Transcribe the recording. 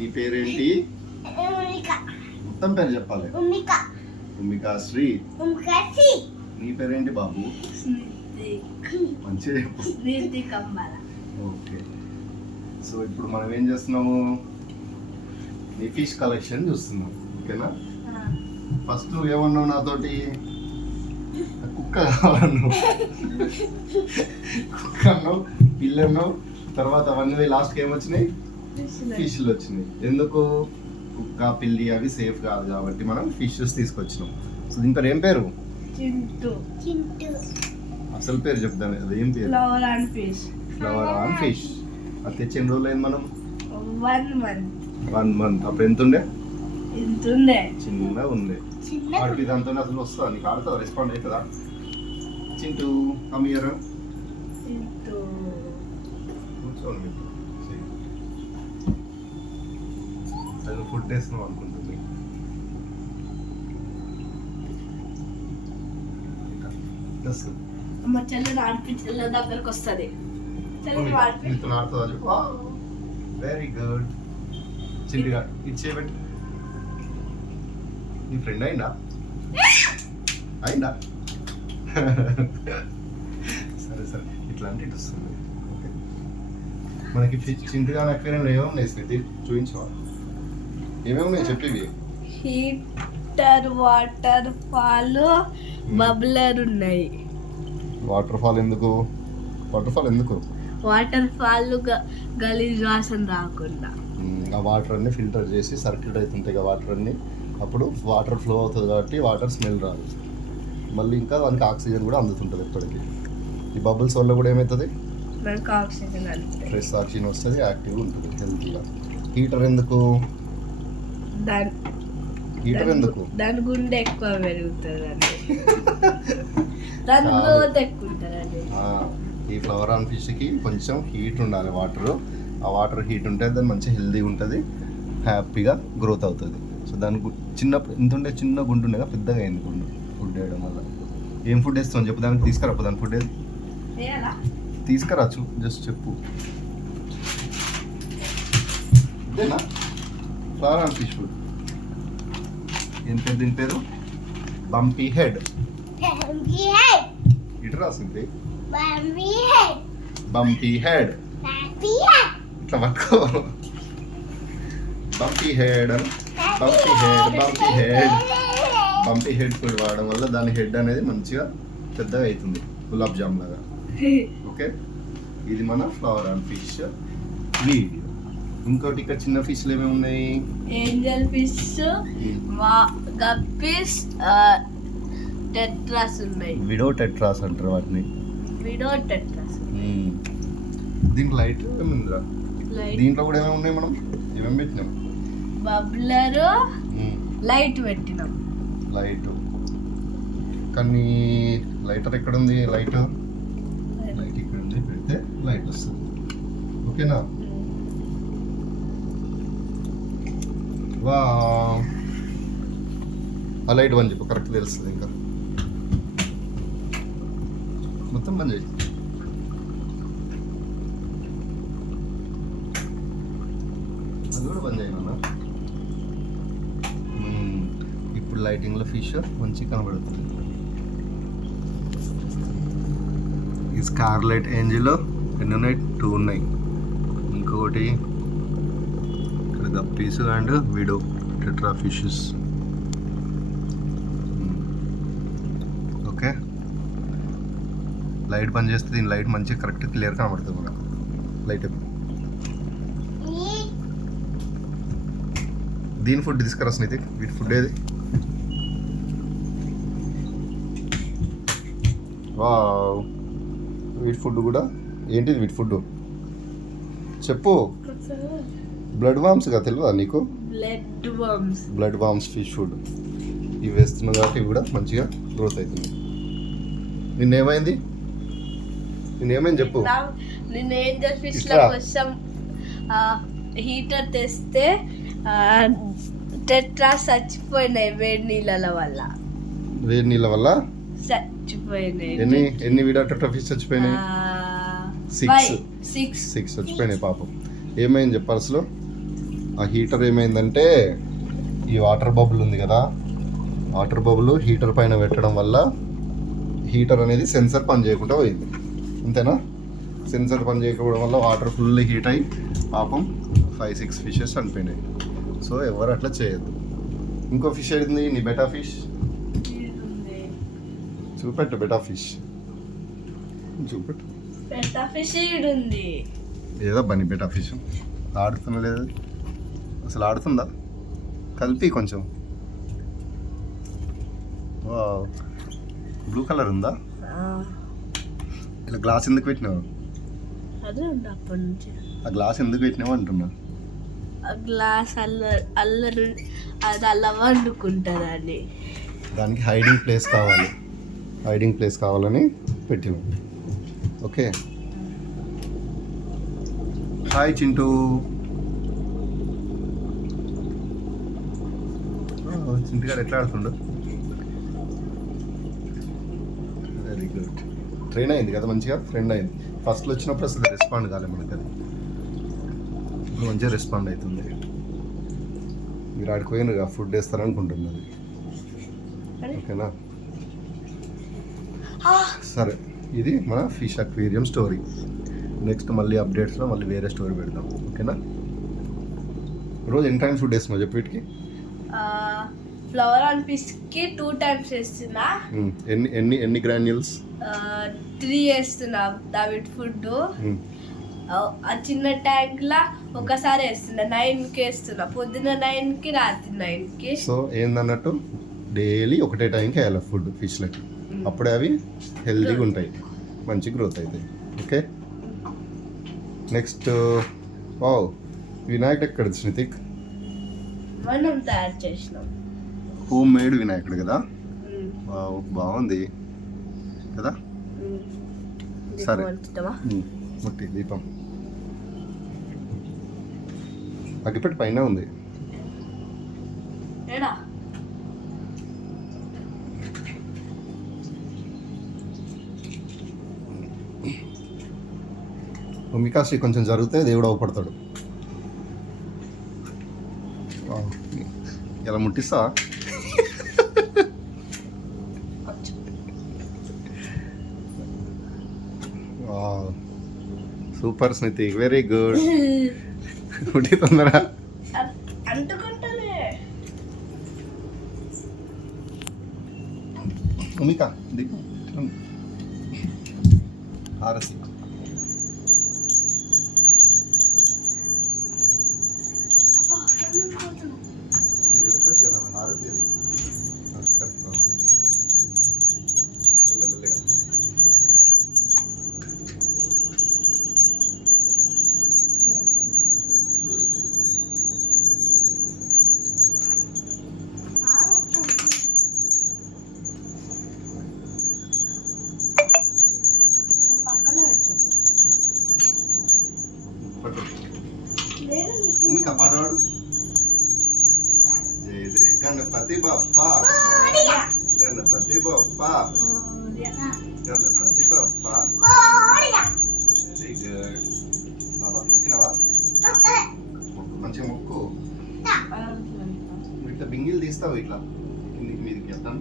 నీ పేరేంటి? మొత్తం పేరు చెప్పాలి. ఉమిక భూమికా శ్రీ. నీ పేరేంటి బాబు? మంచిగా చెప్పు. ఓకే. సో ఇప్పుడు మనం ఏం చేస్తున్నాము? నీ ఫిష్ కలెక్షన్ చూస్తున్నాం. ఓకేనా? ఫస్ట్ ఏమన్నావు నాతోటి? కుక్క కావాలన్నావు. కుక్క అన్నావు పిల్లి అన్నావు. తర్వాత అవన్నీ లాస్ట్కి ఏమొచ్చినాయి? ఫిష్లు వచ్చినాయి. ఎందుకు? కుక్క పిల్లి అవి సేఫ్ కాదు కాబట్టి మనం ఫిషెస్ తీసుకొచ్చినాం. సో దీని పేరు ఏం పేరు? చింటూ. చింటు. అసలు పేరు చెప్తాను. అది ఏం పేరు? Flower and fish flower on fish అది తెచ్చి ఎన్ని రోజులు అయింది మనం? వన్ మంత్ వన్ మంత్ అప్పుడు ఎంత ఉండే? ఎంత ఉండే? చిన్నగా ఉంది చిన్న వాడికి దాంతో అసలు వస్తుందా? నీకు ఆడుతుందా రెస్పాండ్ అవుతుందా? Chintu come here Chintu. కూర్చోండి. అది ఫుడ్ వేస్తున్నాం అనుకుంటుంది. అమ్మ చెల్లె ఆడిపి చెల్లె దగ్గరకు వస్తుంది. చెల్లెని ఆడిపి నీతో ఆడుతుందా చెప్పు. వెరీ గుడ్ చింటిగా ఇచ్చేయబెట్టి నీ ఫ్రెండ్ అయిందా? అయిందా? సరే సరే. ఇట్లాంటి ఇటు వస్తుంది. మనకి చింటిగా అక్వేరియంలో ఏమేమి ఉన్నాయి స్మితి చూపించవా ఏమేమి ఉన్నాయి చెప్పేవి హీటర్ వాటర్ ఫాల్ బబ్లర్ ఉన్నాయి. వాటర్ ఫాల్ ఎందుకు? వాటర్ ఫాల్ ఎందుకు? వాటర్ ఫాల్ గలీజ్ వాసన రాకుండా. ఆ వాటర్ అన్ని ఫిల్టర్ చేసి సర్క్యూట్ అవుతుంటాయి కదా వాటర్ అన్ని. అప్పుడు వాటర్ ఫ్లో అవుతుంది కాబట్టి వాటర్ స్మెల్ రాదు. మళ్ళీ ఇంకా దానికి ఆక్సిజన్ కూడా అందుతుంటుంది ఎప్పటికీ. ఈ బబుల్స్ వల్ల కూడా ఏమవుతుంది ఫ్రెష్ ఆక్సిజన్ వస్తుంది యాక్టివ్గా ఉంటుంది హెల్తీగా. హీటర్ ఎందుకు? దాని దాని గుండె ఎక్కువ పెరుగుతుంది అండి దాని. గ్రోత్ ఎక్కువ ఉంటుందండి ఈ ఫ్లవర్ ఆన్ ఫిష్కి కొంచెం హీట్ ఉండాలి వాటర్ ఆ వాటర్ హీట్ ఉంటే దాని మంచి హెల్తీగా ఉంటుంది హ్యాపీగా గ్రోత్ అవుతుంది. సో దాని చిన్నప్పుడు ఎంత ఉండే చిన్న గుండు ఉండేగా పెద్దగా అయింది గుండు ఫుడ్ వేయడం వల్ల. ఏం ఫుడ్ వేస్తాం చెప్పు దానికి తీసుకురాపు దాని ఫుడ్ తీసుకురాచ్చు జస్ట్ చెప్పు. ఫ్లవర్ ఆన్ ఫిష్ ఫుడ్ ఏం పేరు దీని పేరు? బంపీ హెడ్ ఇటు రాసింది. బంపీ హెడ్ ఇట్లా పట్టుకో. బంపీ హెడ్ అని. Bumpy head bumpy head bumpy head food వాడడం వల్ల దాని హెడ్ అనేది మంచిగా పెద్దగా అవుతుంది. గులాబ్ జామ్ లాగా. ఓకే? ఇది మన ఫ్లవర్ అండ్ ఫిష్ వీడియో. ఇంకోటి ఇక్కడ చిన్న ఫిష్లు ఏమేమి ఉన్నాయి? ఏంజల్ ఫిష్ మా గప్పిస్ టెట్రాస్ ఉన్నాయి. విడో టెట్రాస్ అంటారు వాటిని. Widow tetras. మ్మ్. దీంట్లో లైట్ ఏముందిరా లైట్? దీంట్లో కూడా ఏమేమి ఉన్నాయి మనం? ఏమేమి పెట్టినాం? బబ్లర్ మ్మ్. లైట్ పెట్టినాం. లైట్. కానీ లైటర్ ఎక్కడ ఉంది? లైట్. లైట్ ఇక్కడ ఉంది. పెడితే లైట్ వస్తుంది. ఓకేనా? వా. ఆ లైట్ బంద్ చెప్పు కరెక్ట్ తెలుస్తుంది ఇంకా. మొత్తం బంద్ చేయి. అది కూడా బంద్ చేయనా ఇప్పుడు లైటింగ్లో ఫిష్ మంచిగా కనబడుతుంది. ఈ స్కార్లైట్ ఏంజిలో ఎన్ని ఉన్నాయి? టూ ఉన్నాయి. ఇంకొకటి the guppies and widow tetra fishes okay light బంద్ చేస్తే దీని లైట్ మంచిగా కరెక్ట్ క్లియర్ కనబడుతుంది మనకు. లైట్ దీని ఫుడ్ తీసుకురా స్నేహితి వీటి ఫుడ్ ఏది? వావ్ వీటి ఫుడ్ కూడా? ఏంటిది వీటి ఫుడ్ చెప్పు. బ్లడ్ వామ్స్ కదా తెలియదా నీకు? Blood worms blood worms fish food ఇవి వేస్తున్నావు కాబట్టి కూడా మంచిగా గ్రోత్ అవుతుంది. నిన్నేమైంది? నిన్నేమైంది చెప్పు. నేను ఏంజల్ ఫిష్ ఇట్లా. కోసం హీటర్ తెస్తే టెట్రాస్ చచ్చిపోయినాయి వేడి నీళ్ళ వల్ల. వేడి నీళ్ళ వల్ల? చచ్చిపోయినాయి. ఎన్ని ఎన్ని విడాట ఫిష్ చచ్చిపోయినాయి? Six. సిక్స్ సిక్స్ చచ్చిపోయినాయి పాపం. ఏమైంది చెప్పు అసలు? ఆ హీటర్ ఏమైందంటే ఈ వాటర్ బబుల్ ఉంది కదా వాటర్ బబుల్ హీటర్ పైన పెట్టడం వల్ల హీటర్ అనేది సెన్సర్ పని చేయకుండా పోయింది. అంతేనా? సెన్సర్ పని చేయకపోవడం వల్ల వాటర్ ఫుల్ హీట్ అయ్యి పాపం ఫైవ్ సిక్స్ ఫిషెస్ చనిపోయినాయి. సో ఎవరు అట్లా చేయొద్దు. ఇంకో ఫిష్ ఏంది నీ బెటా ఫిష్? చూపెట్టు బెటా ఫిష్. చూపెట్టు. ఫిష్ ఏదో బని బెటా ఫిష్. ఆడుతున్నా లేదు. అసలు ఆడుతుందా? కలిపి కొంచెం. బ్లూ కలర్ ఉందా? ఇలా గ్లాస్ ఎందుకు పెట్టినావు? ఆ గ్లాస్ ఎందుకు పెట్టినావు అంటున్నా. ఆ గ్లాస్ అల్ల అల్లరు అది అల్ల వండుకుంటుందని దానికి హైడింగ్ ప్లేస్ కావాలి. హైడింగ్ ప్లేస్ కావాలని పెట్టినాం ఓకే. హాయ్ చింటూ గారు ఎట్లా ఆడుతుండు? వెరీ గుడ్ ట్రైన్ అయింది కదా మంచిగా? ఫ్రెండ్ అయింది. ఫస్ట్లో వచ్చినప్పుడు అసలు రెస్పాండ్ కాలే మనకి అది. ఇప్పుడు మంచిగా రెస్పాండ్ అవుతుంది. మీరు ఆడిపోయిన ఫుడ్ వేస్తారనుకుంటున్నది. ఓకేనా? సరే. ఇది మన ఫిష్ అక్వేరియం స్టోరీ నెక్స్ట్ మళ్ళీ అప్డేట్స్లో మళ్ళీ వేరే స్టోరీ పెడదాం. ఓకేనా? రోజు ఎన్ని టైమ్స్ ఫుడ్ వేస్తున్నావు చెప్పు వీటికి? ఫ్లవర్ అండ్ ఫిష్కి టూ టైమ్స్ వేస్తున్నా. ఉమ్, ఎన్ని ఎన్ని ఎన్ని గ్రాన్యుల్స్? త్రీ వేస్తున్నా దావిడ్ ఫుడ్ ఆ చిన్న ట్యాంక్ లా ఒకసారి వేస్తున్నా. నైన్కి వేస్తున్నా. పొద్దున నైన్కి రాత్రి నైన్కి సో ఏందన్నట్టు? డైలీ ఒకటే టైంకి వేయాలి ఫుడ్ ఫిష్లకి అప్పుడే అవి హెల్తీగా ఉంటాయి. మంచి గ్రోత్ అవుతాయి ఓకే? నెక్స్ట్ వావ్ వినాయకుడు ఎక్కడ స్మృతిక్ మనం తయారు చేసినాం. హోమ్ మేడ్ వినాయకుడు కదా? బాగుంది. కదా? సరే. ముట్టి దీపం. అగ్గిపెట్టి పైన ఉంది. భూమికాశ్రీ కొంచెం జరిగితే దేవుడు అవపడతాడు. ఇలా ముట్టిస్తా సూపర్ స్మితి వెరీ గుడ్ ముట్టి తొందర అంటుకుంటలే భూమిక దిగు హారతి పాడవాడు జయ జయ గణపతి బప్ప. గణపతి బప్ప. గణపతి బప్ప. వెరీ గుడ్ బాబా మొక్కినావా? మొక్కు. మంచిగా మొక్కు. ఇట్లా బింగిల్ తీస్తావు ఇట్లా? కిందికి మీదకి వెళ్తాను.